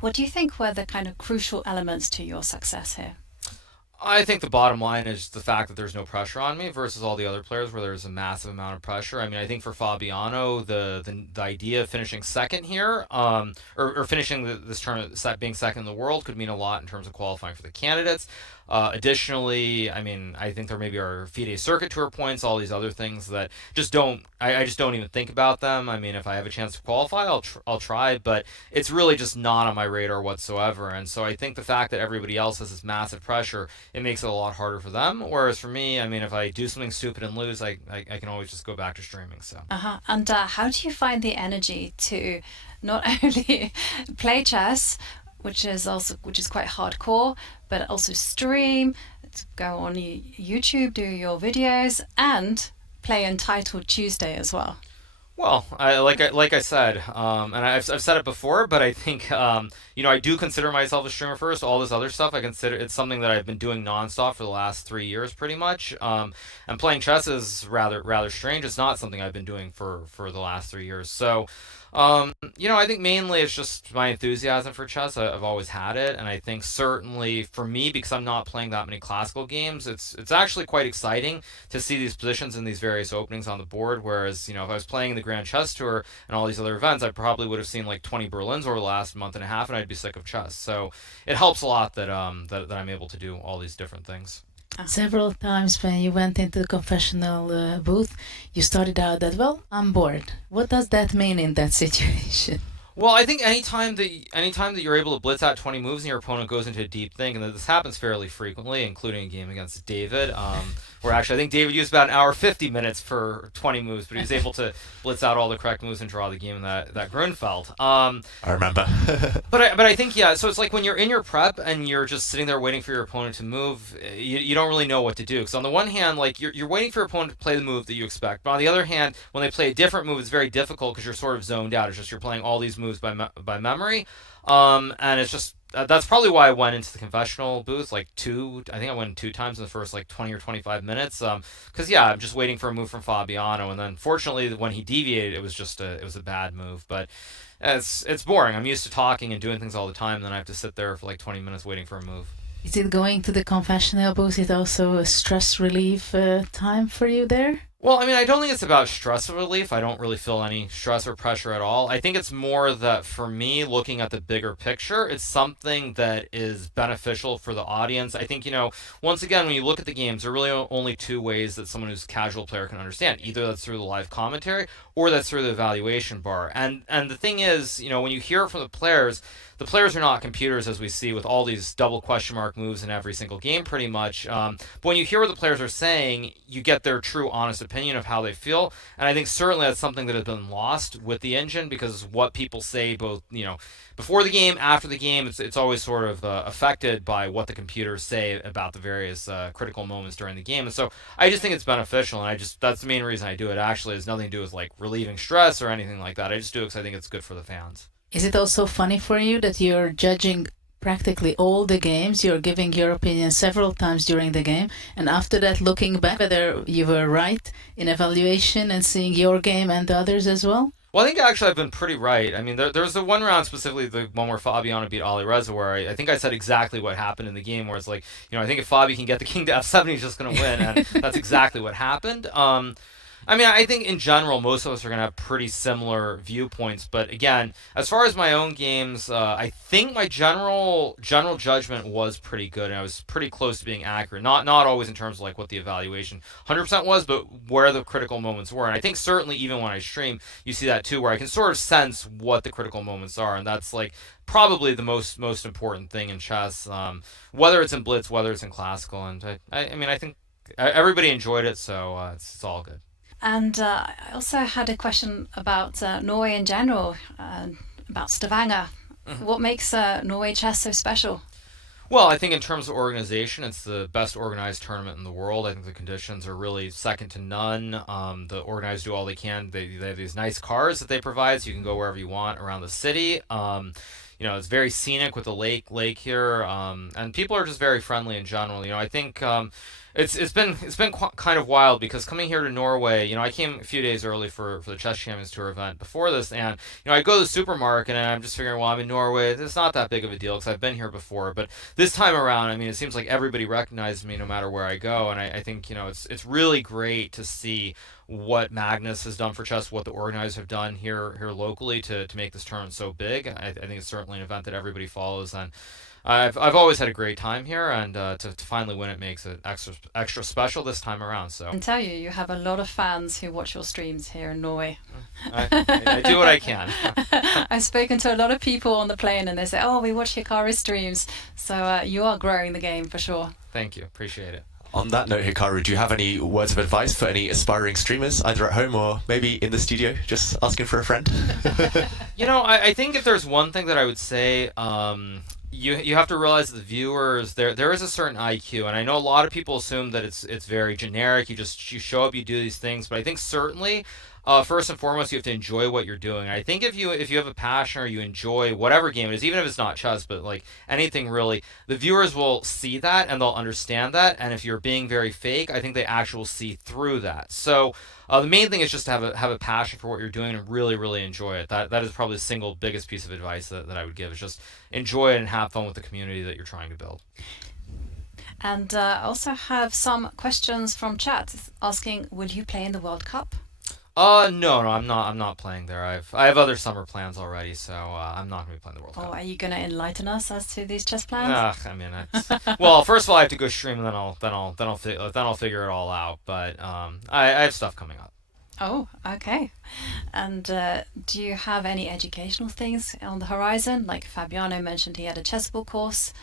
What do you think were the kind of crucial elements to your success here? I think the bottom line is the fact that there's no pressure on me versus all the other players where there's a massive amount of pressure. I mean, I think for Fabiano, the idea of finishing second here, or finishing this tournament being second in the world could mean a lot in terms of qualifying for the candidates. Additionally, I mean, I think there maybe are FIDE Circuit Tour points, all these other things that just don't, I just don't even think about them. I mean, if I have a chance to qualify, I'll try, but it's really just not on my radar whatsoever. And so I think the fact that everybody else has this massive pressure, it makes it a lot harder for them. Whereas for me, I mean, if I do something stupid and lose, I can always just go back to streaming. So. Uh-huh. And how do you find the energy to not only play chess, which is quite hardcore, but also stream, go on YouTube, do your videos, and play Entitled Tuesday as well? Well, like I said, and I've said it before, but I think I do consider myself a streamer first. All this other stuff, I consider it's something that I've been doing nonstop for the last 3 years, pretty much. And playing chess is rather strange. It's not something I've been doing for the last 3 years. So I think mainly it's just my enthusiasm for chess. I've always had it, and I think certainly for me, because I'm not playing that many classical games, it's actually quite exciting to see these positions in these various openings on the board. Whereas, if I was playing the Grand Chess Tour and all these other events, I probably would have seen like 20 Berlins over the last month and a half, and I'd be sick of chess. So it helps a lot that that I'm able to do all these different things. Several times when you went into the confessional booth, you started out that, well, I'm bored. What does that mean in that situation? Well, I think anytime that you're able to blitz out 20 moves and your opponent goes into a deep think, and this happens fairly frequently, including a game against David, where actually I think David used about an hour 50 minutes for 20 moves, but he was able to blitz out all the correct moves and draw the game in that Grunfeld. I remember. But I think, yeah, so it's like when you're in your prep and you're just sitting there waiting for your opponent to move, you don't really know what to do. Because on the one hand, like you're waiting for your opponent to play the move that you expect, but on the other hand, when they play a different move, it's very difficult because you're sort of zoned out. It's just you're playing all these moves by memory, and it's just that's probably why I went into the confessional booth like I think I went 2 times in the first like 20 or 25 minutes. Because yeah, I'm just waiting for a move from Fabiano, and then fortunately when he deviated, it was a bad move. But it's boring. I'm used to talking and doing things all the time, and then I have to sit there for like 20 minutes waiting for a move. Is it going to the confessional booth? Is it also a stress relief time for you there? Well, I mean, I don't think it's about stress relief. I don't really feel any stress or pressure at all. I think it's more that for me, looking at the bigger picture, it's something that is beneficial for the audience. I think, once again, when you look at the games, there are really only two ways that someone who's a casual player can understand. Either that's through the live commentary or that's through the evaluation bar. And the thing is, when you hear from the players are not computers, as we see with all these double question mark moves in every single game, pretty much. But when you hear what the players are saying, you get their true, honest opinion of how they feel. And I think certainly that's something that has been lost with the engine, because what people say both, before the game, after the game, it's always sort of affected by what the computers say about the various critical moments during the game. And so I just think it's beneficial, and that's the main reason I do it. Actually, it has nothing to do with like relieving stress or anything like that. I just do it because I think it's good for the fans. Is it also funny for you that you're judging practically all the games, you're giving your opinion several times during the game, and after that looking back whether you were right in evaluation and seeing your game and the others as well? Well, I think actually I've been pretty right. I mean, there's the one round specifically, the one where Fabiano beat Ali Reza, where I think I said exactly what happened in the game, where it's like, I think if Fabi can get the king to f7, he's just going to win, and that's exactly what happened. I mean, I think in general, most of us are going to have pretty similar viewpoints. But again, as far as my own games, I think my general judgment was pretty good, and I was pretty close to being accurate. Not always in terms of like what the evaluation 100% was, but where the critical moments were. And I think certainly even when I stream, you see that too, where I can sort of sense what the critical moments are, and that's like probably the most important thing in chess, whether it's in Blitz, whether it's in classical. And I mean, I think everybody enjoyed it, so it's all good. And I also had a question about Norway in general, about Stavanger. Mm-hmm. What makes Norway Chess so special? Well, I think in terms of organization, it's the best organized tournament in the world. I think the conditions are really second to none. The organizers do all they can. They have these nice cars that they provide, so you can go wherever you want around the city. it's very scenic with the lake here, and people are just very friendly in general. I think it's been kind of wild because coming here to Norway, I came a few days early for the Chess Champions Tour event before this, and I go to the supermarket and I'm just figuring, well, I'm in Norway, it's not that big of a deal because I've been here before, but this time around, I mean, it seems like everybody recognizes me no matter where I go, and I think it's really great to see what Magnus has done for chess, what the organizers have done here locally to make this tournament so big. I think it's certainly an event that everybody follows, and I've always had a great time here, and to finally win it makes it extra special this time around. So I can tell you have a lot of fans who watch your streams here in Norway. I do what I can. I've spoken to a lot of people on the plane, and they say, "Oh, we watch Hikaru streams." So you are growing the game for sure. Thank you, appreciate it. On that note, Hikaru, do you have any words of advice for any aspiring streamers, either at home or maybe in the studio, just asking for a friend? I think if there's one thing that I would say, you have to realize that the viewers, there is a certain IQ, and I know a lot of people assume that it's very generic. You show up, you do these things, but I think certainly, first and foremost, you have to enjoy what you're doing. And I think if you have a passion or you enjoy whatever game it is, even if it's not chess, but like anything really, the viewers will see that and they'll understand that. And if you're being very fake, I think they actually will see through that. So the main thing is just to have a passion for what you're doing and really, really enjoy it. That is probably the single biggest piece of advice that I would give, is just enjoy it and have fun with the community that you're trying to build. And I also have some questions from chat asking, will you play in the World Cup? No, I'm not playing there. I have other summer plans already, so I'm not going to be playing the World Cup. Oh, are you going to enlighten us as to these chess plans? I mean, well, first of all, I have to go stream, and then I'll figure it all out. But I have stuff coming up. Oh, okay. And do you have any educational things on the horizon? Like Fabiano mentioned, he had a chessable course.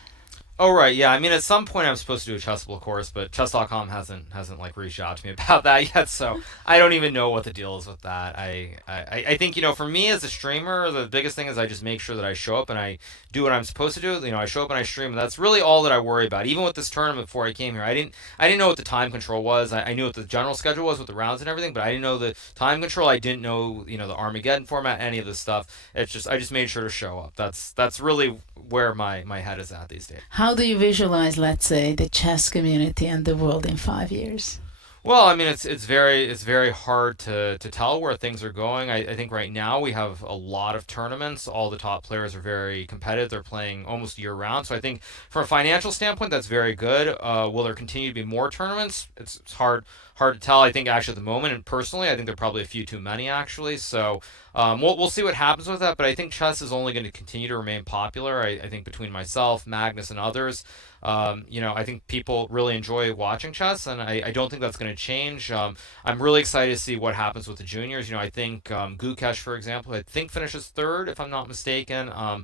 Oh right, yeah. I mean, at some point I'm supposed to do a Chessable course, but Chess.com hasn't like reached out to me about that yet, so I don't even know what the deal is with that. I think for me as a streamer, the biggest thing is I just make sure that I show up and I do what I'm supposed to do. I show up and I stream, and that's really all that I worry about. Even with this tournament before I came here, I didn't know what the time control was. I knew what the general schedule was with the rounds and everything, but I didn't know the time control. I didn't know the Armageddon format, any of this stuff. I just made sure to show up. That's really where my head is at these days. How do you visualize, let's say, the chess community and the world in 5 years? Well, I mean, it's very hard to tell where things are going. I think right now we have a lot of tournaments. All the top players are very competitive. They're playing almost year round. So I think from a financial standpoint, that's very good. Will there continue to be more tournaments? It's hard to tell. I think actually at the moment, and personally, I think there are probably a few too many actually. So we'll see what happens with that. But I think chess is only going to continue to remain popular. I think between myself, Magnus, and others, I think people really enjoy watching chess, and I don't think that's going to change. I'm really excited to see what happens with the juniors. I think Gukesh, for example, I think finishes third, if I'm not mistaken. A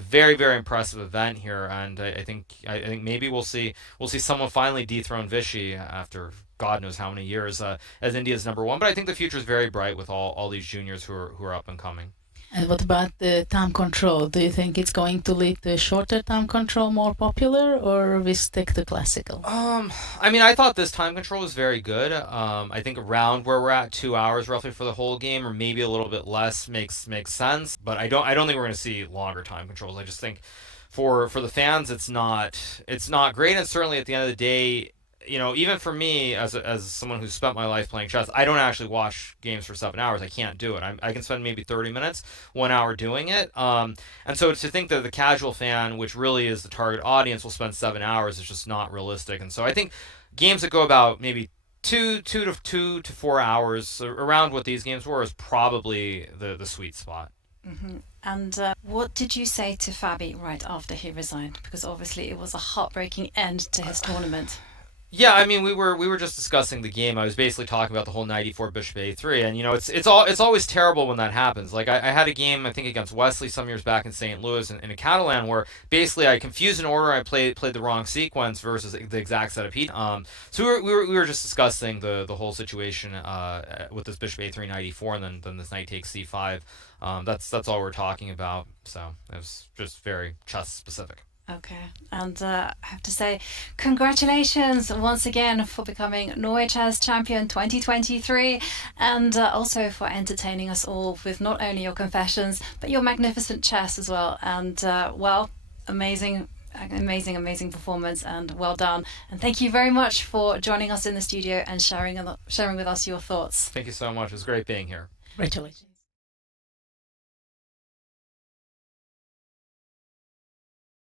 very, very impressive event here, and I think maybe we'll see someone finally dethrone Vichy after God knows how many years as India's number one. But I think the future is very bright with all these juniors who are up and coming. And what about the time control? Do you think it's going to lead to a shorter time control, more popular, or we stick to classical? I mean, I thought this time control was very good. I think around where we're at, 2 hours roughly for the whole game, or maybe a little bit less makes sense. But I don't think we're going to see longer time controls. I just think for the fans, it's not great, and certainly at the end of the day, even for me as someone who's spent my life playing chess, I don't actually watch games for 7 hours. I can't do it. I can spend maybe 30 minutes, 1 hour doing it. And so to think that the casual fan, which really is the target audience, will spend 7 hours is just not realistic. And so I think games that go about maybe 2 to 4 hours, around what these games were, is probably the sweet spot. Mm-hmm. And what did you say to Fabi right after he resigned? Because obviously it was a heartbreaking end to his tournament. Yeah, I mean, we were just discussing the game. I was basically talking about the whole knight e4 bishop a3, and it's always terrible when that happens. Like I had a game I think against Wesley some years back in St. Louis in a Catalan where basically I confused an order, I played the wrong sequence versus the exact set of pieces. So we were just discussing the whole situation with this bishop a3 knight e4 and then this knight takes c5. That's all we're talking about. So it was just very chess specific. Okay, and I have to say, congratulations once again for becoming Norway Chess Champion 2023, and also for entertaining us all with not only your confessions, but your magnificent chess as well. And well, amazing performance, and well done. And thank you very much for joining us in the studio and sharing with us your thoughts. Thank you so much. It was great being here. Congratulations.